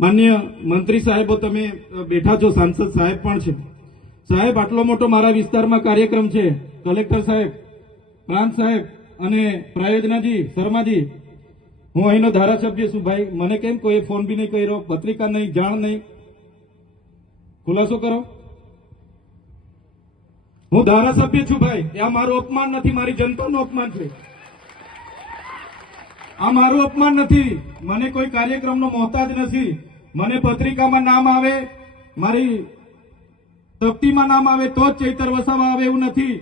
માન્ય મંત્રી સાહેબો તમે બેઠા છો, સાંસદ સાહેબ પણ છે. સાહેબ, આટલો મોટો મારા વિસ્તારમાં કાર્યક્રમ છે. કલેક્ટર સાહેબ, પ્રાંત સાહેબ અને પ્રાયોજનાજી, શર્માજી, હું અહીંનો ધારાસભ્ય છું ભાઈ. મને કેમ કોઈ ફોન બી નહીં કર્યો, પત્રિકા નહીં, જાણ નહીં? ખુલાસો કરો. હું ધારાસભ્ય છું ભાઈ. આ મારું અપમાન નથી, મારી જનતાનું અપમાન છે. આ મારું અપમાન નથી. મને કોઈ કાર્યક્રમનો મોહતાજ નથી. મને પત્રિકામાં નામ આવે, મારી તકતીમાં નામ આવે તો જ ચૈતર વસાવા આવે એવું નથી.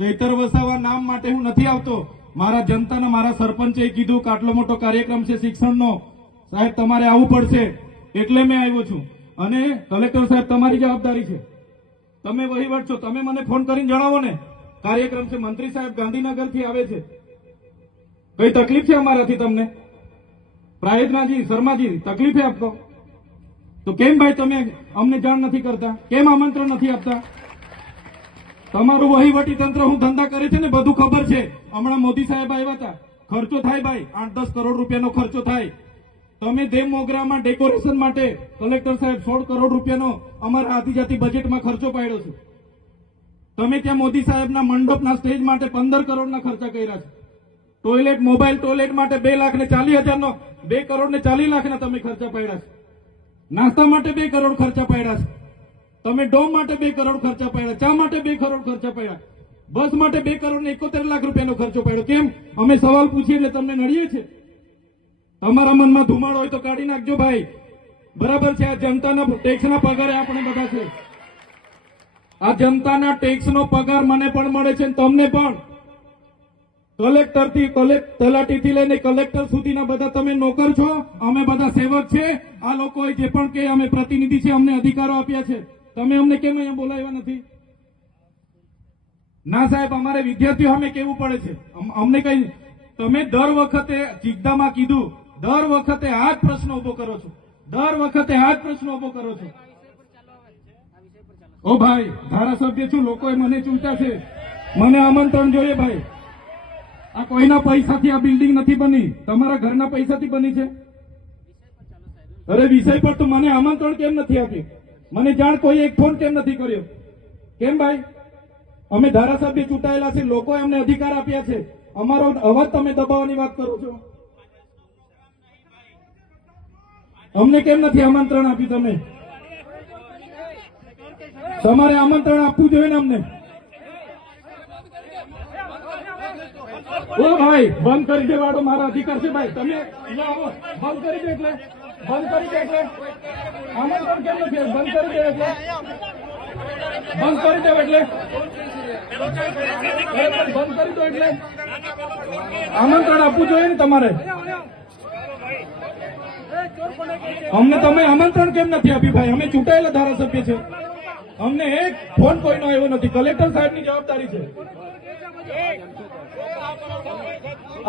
ચૈતર વસાવા નામ માટે હું નથી આવતો. મારા જનતાના, મારા સરપંચે કીધું કે આટલો મોટો કાર્યક્રમ છે શિક્ષણનો, સાહેબ તમારે આવવું પડશે, એટલે મેં આવ્યો છું. અને કલેક્ટર સાહેબ, તમારી જવાબદારી છે, તમે વહીવટ છો, તમે મને ફોન કરીને જણાવો ને કાર્યક્રમ છે. મંત્રી સાહેબ ગાંધીનગરથી આવે છે, કઈ તકલીફ છે અમારાથી તમને? પ્રાયોજનાજી, શર્માજી, તકલીફ આપતો તો કેમ ભાઈ તમે અમને જાણ નથી કરતા? કેમ આમંત્રણ નથી આપતા? તમારું વહીવટી તંત્ર હું ધંધા કરે છે ને બધું ખબર છે. હમણાં મોદી સાહેબ આવ્યા હતા, ખર્ચો થાય ભાઈ, 8-10 કરોડ રૂપિયાનો ખર્ચો થાય. તમે દેવ મોગરામાં ડેકોરેશન માટે કલેક્ટર સાહેબ 16 કરોડ રૂપિયાનો અમારા આદિજાતિ બજેટમાં ખર્ચો પાડ્યો છે. તમે ત્યાં મોદી સાહેબના મંડપના સ્ટેજ માટે 15 કરોડના ખર્ચા કર્યા છે. ટોયલેટ, મોબાઈલ ટોયલેટ માટે 2,40,000નો 2 કરોડ ને 40 લાખના તમે ખર્ચા પાડ્યા છે. નાસ્તા માટે 2 કરોડ ખર્ચા પાડ્યા છે. તમે ડોમ માટે 2 કરોડ ખર્ચા પાડ્યા, ચા માટે 2 કરોડ ખર્ચા પાડ્યા, બસ માટે 2 કરોડ ને 71 લાખ રૂપિયાનો ખર્ચો પાડ્યો. કેમ? અમે સવાલ પૂછીએ એટલે તમને નડીએ છે? તમારા મનમાં ધુમાડો હોય તો કાઢી નાખજો ભાઈ. બરાબર છે, આ જનતાના ટેક્સના પગારે આપણે બધા છે. આ જનતાના ટેક્સનો પગાર મને પણ મળે છે, તમને પણ. કલેક્ટરથી તલાટીથી લઈને કલેક્ટર સુધીના બધા તમે નોકર છો, અમે બધા સેવક છે. આ લોકોએ જે પણ કે અમે પ્રતિનિધિ છે, અમને અધિકારો આપ્યા છે. તમે અમને કેમ અહીંયા બોલાવ્યા નથી? ના સાહેબ, અમારે વિદ્યાર્થીઓ અમે કેવું પડે છે. અમને કઈ, તમે દર વખતે ચિકદામાં કીધું, દર વખતે આ જ પ્રશ્ન ઉભો કરો છો, દર વખતે આ જ પ્રશ્ન ઉભો કરો છો. ઓ ભાઈ, ધારાસભ્ય છું, લોકોએ મને ચૂંટ્યા છે, મને આમંત્રણ જોઈએ ભાઈ. આ કોઈના પૈસાથી આ બિલ્ડિંગ નથી બની, તમારા ઘરના પૈસાથી બની છે. અરે વિષય પર તો મને આમંત્રણ કેમ નથી આપ્યું? મને જાણ કોઈ એક ફોન કેમ નથી કર્યો? કેમ ભાઈ? અમે ધારાસભ્ય ચૂંટાયેલા છે, લોકોએ અમને અધિકાર આપ્યા છે, અમારો અવાજ તમે દબાવવાની વાત કરો છો. અમને કેમ નથી આમંત્રણ આપ્યું? તમે તમારે આમંત્રણ આપવું જોઈએ ને અમને. ઓ ભાઈ, બંધ કરી દેવાડો, મારા અધિકાર છે ભાઈ. તમે બંધ કરી દે એટલે આમંત્રણ કેમ નથી? બંધ કરી દે એટલે બંધ કરી દો એટલે આમંત્રણ આપવું જોઈએ ને તમારે. અમને તમે આમંત્રણ કેમ નથી આપ્યું ભાઈ? અમે ચૂંટાયેલા ધારાસભ્ય છે, અમને એક ફોન કોઈનો આવ્યો નથી. કલેક્ટર સાહેબની જવાબદારી છે.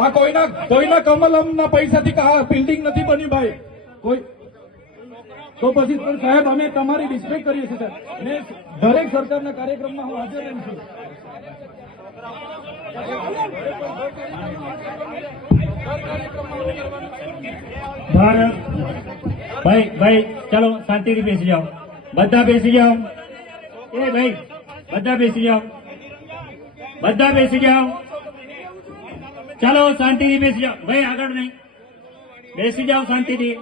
આ કોઈના કમલમના પૈસાથી આ બિલ્ડિંગ નથી બની ભાઈ. કોઈ તો પછી પણ સાહેબ, અમે તમારી રિસ્પેક્ટ કરીએ છીએ સાહેબ. ને દરેક સરકારના કાર્યક્રમમાં હું હાજર રહું છું. ભારત ભાઈ, ચાલો શાંતિથી બેસી જાઓ, બધા બેસી જાઓ. એ ભાઈ, બધા બેસી જાઓ, બધા બેસી જાઓ. ચાલો શાંતિથી બેસી જાઓ ભાઈ, આગળ નહીં, બેસી જાઓ શાંતિથી.